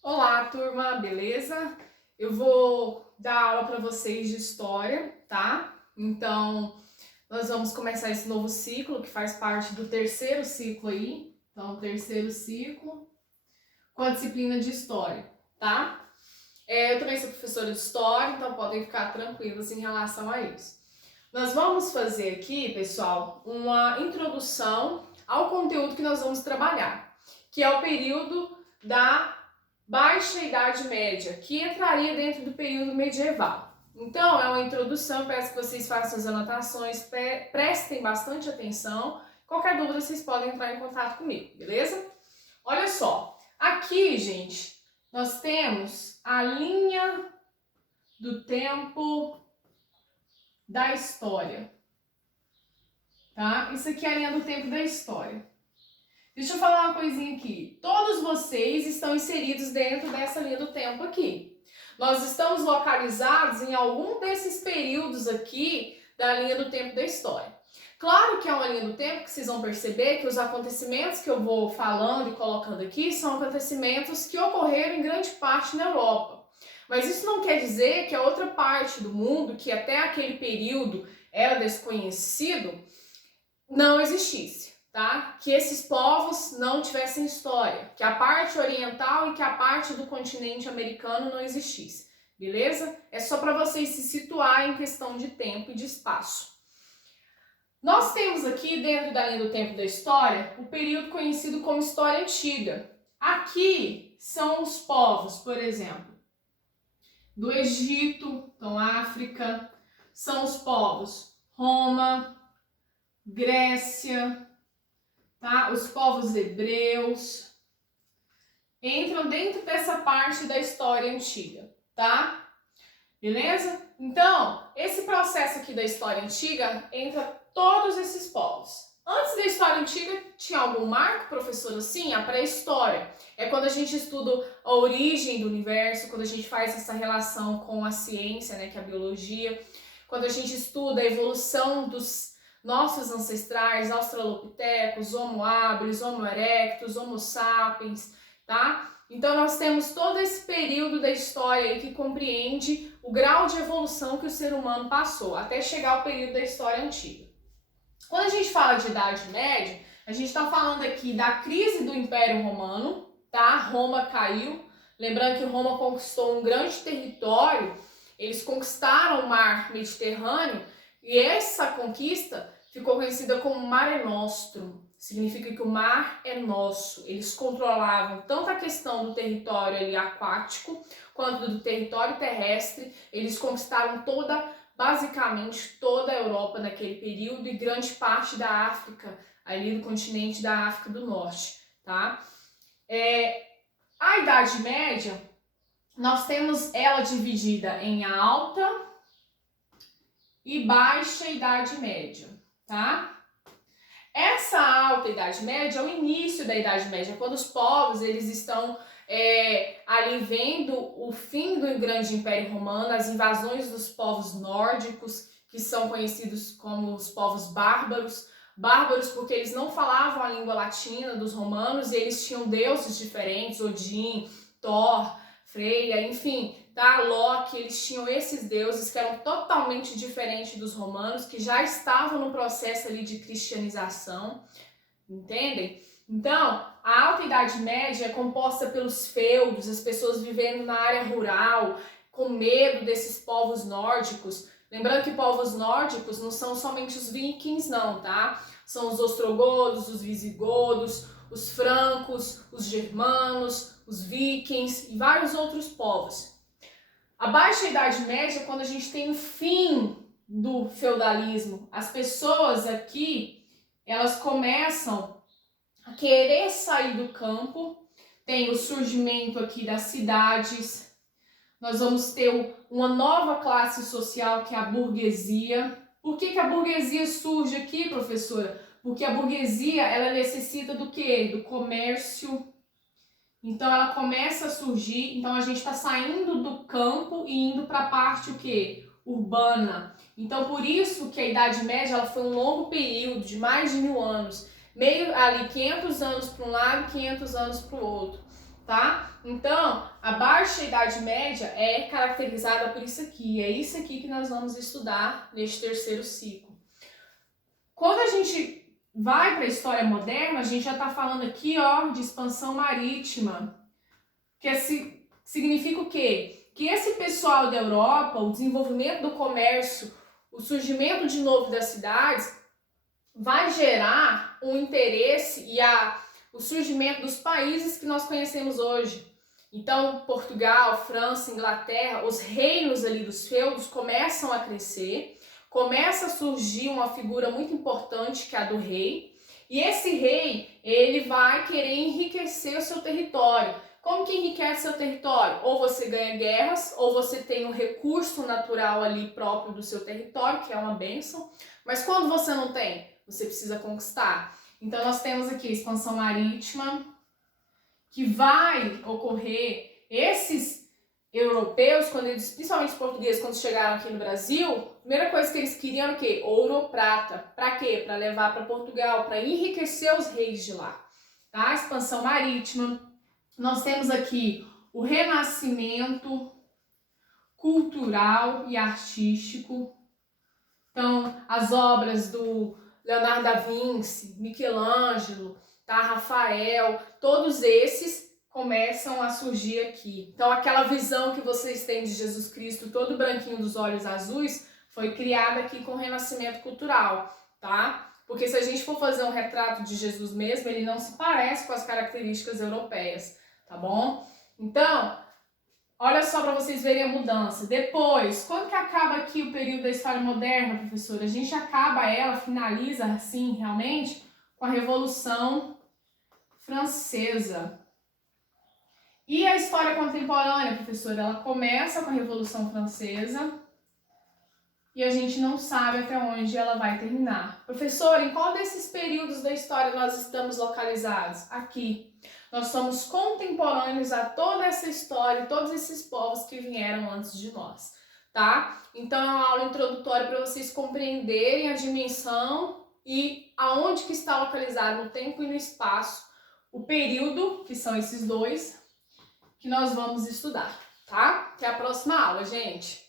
Olá, turma, beleza? Eu vou dar aula para vocês de história, tá? Então, nós vamos começar esse novo ciclo que faz parte do terceiro ciclo aí. Então, terceiro ciclo com a disciplina de história, tá? Eu também sou professora de história, então podem ficar tranquilos em relação a isso. Nós vamos fazer aqui, pessoal, uma introdução ao conteúdo que nós vamos trabalhar, que é o período da Baixa Idade Média, que entraria dentro do período medieval. Então, é uma introdução, peço que vocês façam as anotações, prestem bastante atenção. Qualquer dúvida, vocês podem entrar em contato comigo, beleza? Olha só, aqui, gente, nós temos a linha do tempo da história, tá? Isso aqui é a linha do tempo da história. Deixa eu falar uma coisinha aqui. Todos vocês estão inseridos dentro dessa linha do tempo aqui. Nós estamos localizados em algum desses períodos aqui da linha do tempo da história. Claro que é uma linha do tempo que vocês vão perceber que os acontecimentos que eu vou falando e colocando aqui são acontecimentos que ocorreram em grande parte na Europa. Mas isso não quer dizer que a outra parte do mundo, que até aquele período era desconhecido, não existisse. Tá? Que esses povos não tivessem história, que a parte oriental e que a parte do continente americano não existisse, beleza? É só para vocês se situarem em questão de tempo e de espaço. Nós temos aqui, dentro da linha do tempo da história, o período conhecido como História Antiga. Aqui são os povos, por exemplo, do Egito, então África, são os povos Roma, Grécia, tá? Os povos hebreus entram dentro dessa parte da história antiga, tá? Beleza? Então, esse processo aqui da história antiga entra todos esses povos. Antes da história antiga, tinha algum marco, professora? Sim, a pré-história. É quando a gente estuda a origem do universo, quando a gente faz essa relação com a ciência, né, que é a biologia, quando a gente estuda a evolução dos nossos ancestrais, australopitecos, Homo habilis, Homo erectus, Homo sapiens, tá? Então nós temos todo esse período da história aí que compreende o grau de evolução que o ser humano passou, até chegar ao período da história antiga. Quando a gente fala de Idade Média, a gente está falando aqui da crise do Império Romano, tá? Roma caiu, lembrando que Roma conquistou um grande território, eles conquistaram o mar Mediterrâneo, e essa conquista ficou conhecida como Mare Nostrum, significa que o mar é nosso. Eles controlavam tanto a questão do território ali aquático, quanto do território terrestre. Eles conquistaram basicamente toda a Europa naquele período e grande parte da África, ali do continente da África do Norte, tá? A Idade Média, nós temos ela dividida em alta e baixa Idade Média, tá? Essa alta Idade Média é o início da Idade Média, quando os povos eles estão ali vendo o fim do grande Império Romano, as invasões dos povos nórdicos, que são conhecidos como os povos bárbaros. Bárbaros porque eles não falavam a língua latina dos romanos e eles tinham deuses diferentes, Odin, Thor, Freya, enfim, tá? Loki, eles tinham esses deuses que eram totalmente diferentes dos romanos, que já estavam no processo ali de cristianização, entendem? Então, a Alta Idade Média é composta pelos feudos, as pessoas vivendo na área rural, com medo desses povos nórdicos. Lembrando que povos nórdicos não são somente os vikings, não, tá? São os ostrogodos, os visigodos, os francos, os germanos, os vikings e vários outros povos. A Baixa Idade Média é quando a gente tem o fim do feudalismo. As pessoas aqui, elas começam a querer sair do campo, tem o surgimento aqui das cidades, nós vamos ter uma nova classe social que é a burguesia. Por que a burguesia surge aqui, professora? Porque a burguesia, ela necessita do quê? Do comércio. Então ela começa a surgir, então a gente está saindo do campo e indo para a parte o quê? Urbana. Então por isso que a Idade Média ela foi um longo período de mais de 1000 anos. Meio ali 500 anos para um lado e 500 anos para o outro, tá? Então, baixa Idade Média é caracterizada por isso aqui. É isso aqui que nós vamos estudar neste terceiro ciclo. Quando a gente vai para a história moderna, a gente já está falando aqui, ó, de expansão marítima, que significa o quê? Que esse pessoal da Europa, o desenvolvimento do comércio, o surgimento de novo das cidades, vai gerar um interesse e o surgimento dos países que nós conhecemos hoje. Então, Portugal, França, Inglaterra, os reinos ali dos feudos começam a crescer, começa a surgir uma figura muito importante que é a do rei, e esse rei, ele vai querer enriquecer o seu território. Como que enriquece seu território? Ou você ganha guerras, ou você tem um recurso natural ali próprio do seu território, que é uma bênção, mas quando você não tem, você precisa conquistar. Então nós temos aqui a expansão marítima, que vai ocorrer. Esses europeus, quando eles, principalmente os portugueses, quando chegaram aqui no Brasil, a primeira coisa que eles queriam era o quê? Ouro ou prata. Para quê? Para levar para Portugal, para enriquecer os reis de lá. Tá? Expansão marítima. Nós temos aqui o renascimento cultural e artístico. Então, as obras do Leonardo da Vinci, Michelangelo, tá? Rafael, todos esses começam a surgir aqui. Então, aquela visão que vocês têm de Jesus Cristo, todo branquinho dos olhos azuis, foi criada aqui com o renascimento cultural, tá? Porque se a gente for fazer um retrato de Jesus mesmo, ele não se parece com as características europeias, tá bom? Então, olha só para vocês verem a mudança. Depois, quando que acaba aqui o período da história moderna, professora? A gente acaba ela, finaliza assim, realmente, com a Revolução Francesa. E a história contemporânea, professora? Ela começa com a Revolução Francesa e a gente não sabe até onde ela vai terminar. Professora, em qual desses períodos da história nós estamos localizados? Aqui. Nós somos contemporâneos a toda essa história, todos esses povos que vieram antes de nós, tá? Então é uma aula introdutória para vocês compreenderem a dimensão e aonde que está localizado no tempo e no espaço o período, que são esses dois, que nós vamos estudar, tá? Até a próxima aula, gente!